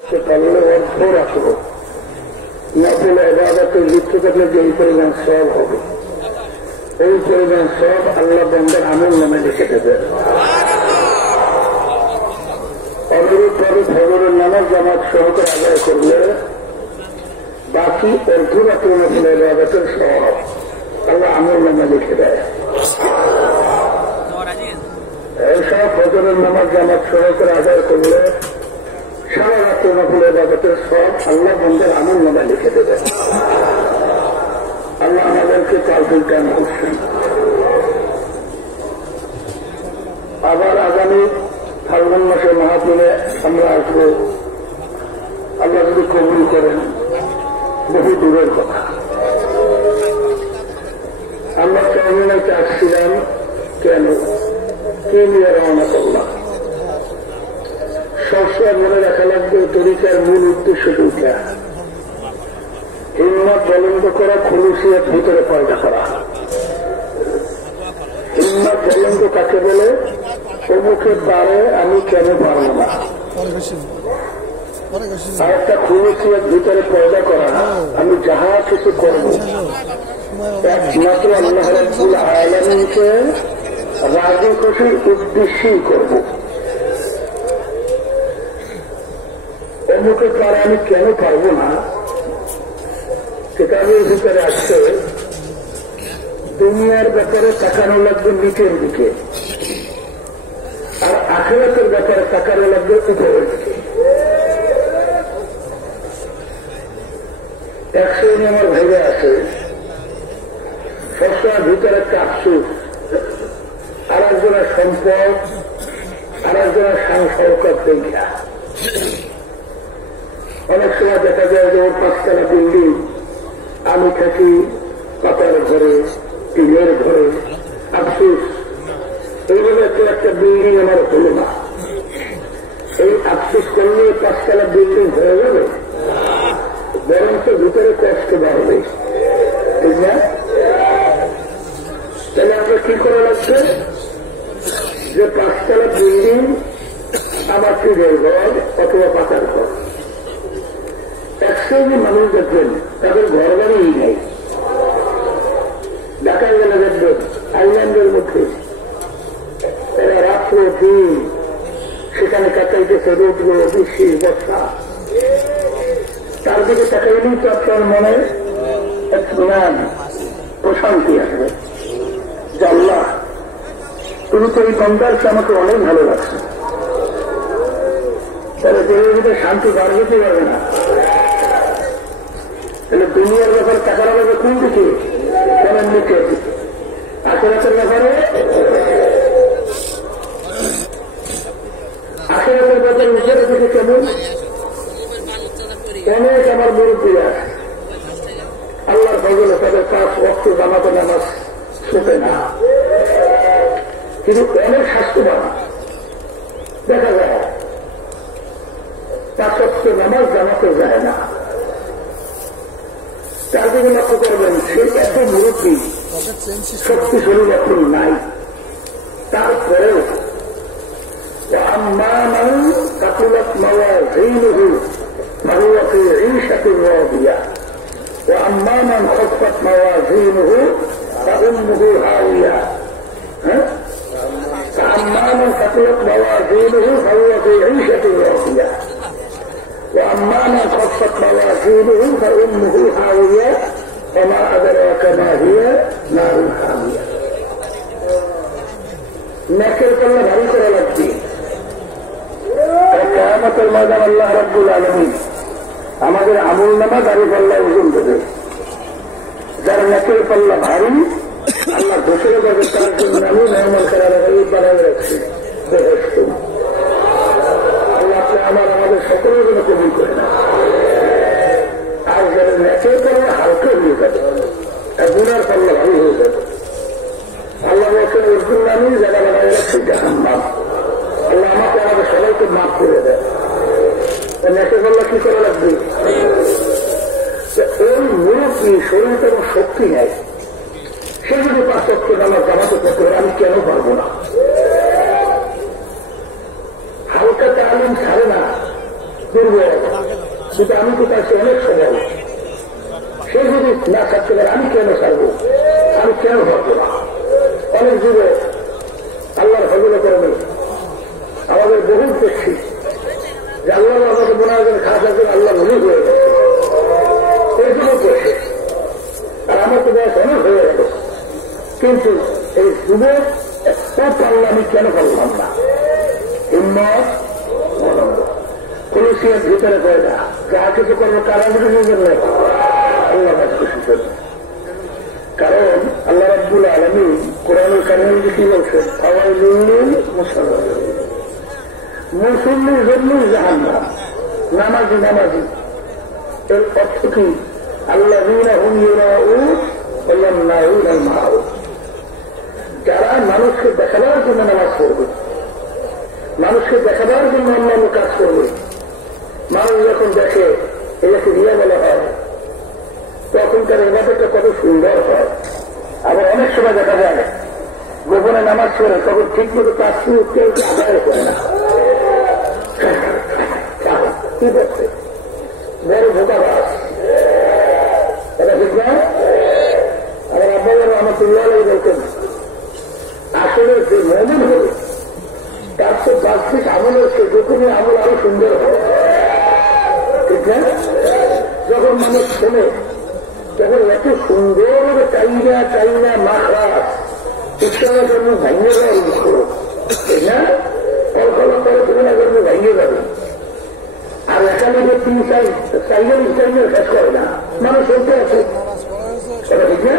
পারলে অর্থ রাখবো, নকল ইবাদতে লিপ্ত থাকলে যে এই পরিমাণ সব হবে, এই পরিমাণ সব আল্লাহ বান্দার আমল নামে লিখে দেবেন। অনুরূপভাবে ফজরের নামাজ জামাত সহকারে আদায় করলে বাকি অর্ধরাত্র নকল ইবাদতের সব আল্লাহ আমল নামে লিখে দেয়। এইসব ফজরের নামাজ জামাত সহকারে আদায় করলে সারা রাত্র নকল ইবাদতের সব আল্লাহ বান্দার আমল নামে লিখে দেবেন। আল্লাহ আমাদেরকে তাওফিক দান করছেন। আবার আগামী ফাল্গুন মাসে মাহফিলে আমরা আসবো, আল্লাহ যদি কবুল করেন। বহু দূরের কথা, আমরা চরমনাইতে আসছিলাম কেন, কে নিয়ে রওনা করলাম? সবসময় মনে রাখা লাগবে তরিকার মূল উদ্দেশ্য দুইটা, হিম্মত বলন্দ করা, খুলুসিয়াত ভিতরে পয়দা করা। হিম্মত বলন্দ কাকে বলে? অমুকে পারে, আমি কেন পারব না। আর একটা খুলুসিয়াত ভিতরে পয়দা করা, আমি যাহা কিছু করবো একমাত্র আল্লাহ রাব্বুল আলামিনকে রাজি খুশির উদ্দেশ্যেই করব। অমুকে পারে, আমি কেন পারবো না। কিতাবের ভিতরে আসছে দুনিয়ার ব্যাপারে তাকানো লাগবে নিচের দিকে, আর আখিরাতের ব্যাপারে তাকানো লাগবে উপরের দিকে। এক শ্রেণী আমার ভাইরা আছে, সবসময় ভিতরে একটা আফসোস, আর একজনের সম্পদ, আর একজনের সংসর্কত দেখা। অনেক সময় দেখা যায় যে ওর 5 তলা বিল্ডিং, আমি থাকি পাতার ঘরে, টিনের ঘরে। আফসোস, এইভাবে একটা বিল্ডিং আমার হল না। এই আফসোস করলে 5 তলা বিল্ডিং হয়ে যাবে, বরঞ্চ ভিতরে কষ্ট বাড়বে, ঠিক না? তাহলে আমরা কি করা লাগছে? যে 5 তলা বিল্ডিং আমার টিনের ঘর অথবা পাতার ঘর। 100 মানুষ দেখবেন তাদের ঘর বাড়িই নেই। ঢাকার গেলে দেখবেন আইল্যান্ডের মধ্যে এরা রাত্র দিন সেখানে কাটাইতেছে, রৌদ্র বৃষ্টি বর্ষা। তার দিকে তাকাইলেই তো আপনার মনে এক নাম প্রশান্তি আসবে। আল্লাহ, তুমি তো এই বন্দারকে আমাকে অনেক ভালো লাগছে। তাহলে দেহের ভিতরে শান্তি বাড়বে কি পারবে না? তাহলে দুনিয়ার ব্যাপারে টাকার হবে কোন দিকে? কেন নিচের দিকে। আখিরাতের ব্যাপারে, আখিরাতের ব্যাপারে নিচের দিকে কেমন? অনেক আমার মুরব্বীরা আল্লাহর ফজলে তাদের 5 ওয়াক্ত জামাতে নামাজ ছুটে না, কিন্তু অনেক স্বাস্থ্যবান দেখা যায় 5 ওয়াক্ত নামাজ জামাতে যায় না। তার দিকে লক্ষ্য করবেন, সে এত মুরব্বী, শক্তি শরীর এখন নাই, তারপরেও আম্মান কাকুলাত মাওয়াযীনুহু ফাহুয়া ফী ঈশাতিন রাদিয়া ওয়া আম্মান খাফফাত মাওয়াযীনুহু ফাউম্মুহু হাওিয়া। আম্মান কাকুলাত মাওয়াযীনুহু ফাহুয়া ফী ঈশাতিন রাদিয়া وأما من خفت موازينه فأمه هاوية وما أدراك ما هي نار حامية। নেকের পাল্লা ভারী করা লাগবে। কিয়ামতের ময়দান আল্লাহ রাব্বুল আলামিন আমাদের আমল নামা দাঁড়ি পাল্লা ওজন দেবে। যার নেকের পাল্লা ভারী, আল্লাহ ঘোষণা করবে তার জন্য আমি মেহমান করার বানায় রাখছি। আমাদের সকলের জন্য কবুল করে না। আর যারা নেচের পাল্লা হালকা হয়ে যাবে, গুনার পাল্লা ভারী হয়ে যাবে। আল্লাহ বলছেন ওর আমি যারা বানাই রাখছি জাহান্নাম। আল্লাহ আমাকে আমাদের সবাইকে মাফ করে দেয়। নেচের পাল্লা কি করা লাগবে? ওই মুরব্বী শরীরে তেমন শক্তি নেই, সে যদি 5 ওয়াক্ত নামাজ জামাতে পড়তে পারে, আমি কেন পারবো না? হালকা তালিম ছাড়ে না, দুর্বল, কিন্তু আমি তো কাছে অনেক সবল। সে যদি না থাকতে পারে আমি কেন ছাড়বো, আমি কেন ভাববো না? অনেক যুগে আল্লাহর ফজলে করবে আমাদের বহু দেখছি যে আল্লাহ আমাদের মনে হয় খাস একজন আল্লাহ মনে হয়ে গেছে, এই জন্য করছে। আর আমার তো বয়স অনেক হয়ে গেল, কিন্তু এই যুগের একটা পাল্লা আমি কেন পারলাম না? হিম্মত পুলিশের ভিতরে করে না, যা কিছু করবো কারাগারে জন্য আল্লাহ কাছে খুশি করবে। কারণ আল্লাহ রাব্বুল আলামিন কোরআনুল কারীমে কি বলছেন? ফাওয়াইলুল মুসাল্লিন, মুসল্লির জন্যই জাহান্নাম। নামাজি নামাজি এর অর্থ কি? আল্লাযীনা হুম ইউরাউন ওয়া ইয়ামনাউন আল মাউত, যারা মানুষকে দেখাবার জন্য নামাজ পড়বে, মানুষকে দেখাবার জন্য অন্যান্য কাজ করবে। মানুষ যখন দেখে এটাকে রিয়া বলা হয়, তখনকার ইবাদতটা কত সুন্দর হয়। আবার অনেক সময় দেখা যায় গোপনে নামাজ পড়ে, তখন ঠিক মতো কাজ কেউ আদায় করে না। কি করছে? বড় ভোকাবাস, এটা ঠিক না? আবার আব্বাস রহমতুল্লাহ বলতেন, আসলে যে মুমিন হবে তার তো বাহ্যিক আমল হচ্ছে যখনই আমল আরো সুন্দর হবে, ঠিক না? যখন মানুষ শোনে তখন এত সুন্দর হবে চাইনা চাইনা মাখাস ইচ্ছার জন্য ভাঙিয়ে দেওয়ার মুখ্য, ঠিক না? কলকলা করে তুমি না জন্য ভাঙিয়ে যাবে। আর এখানে যে 3 চাইলে শেষ করে না, মানুষ চলতে আছে, ঠিক না?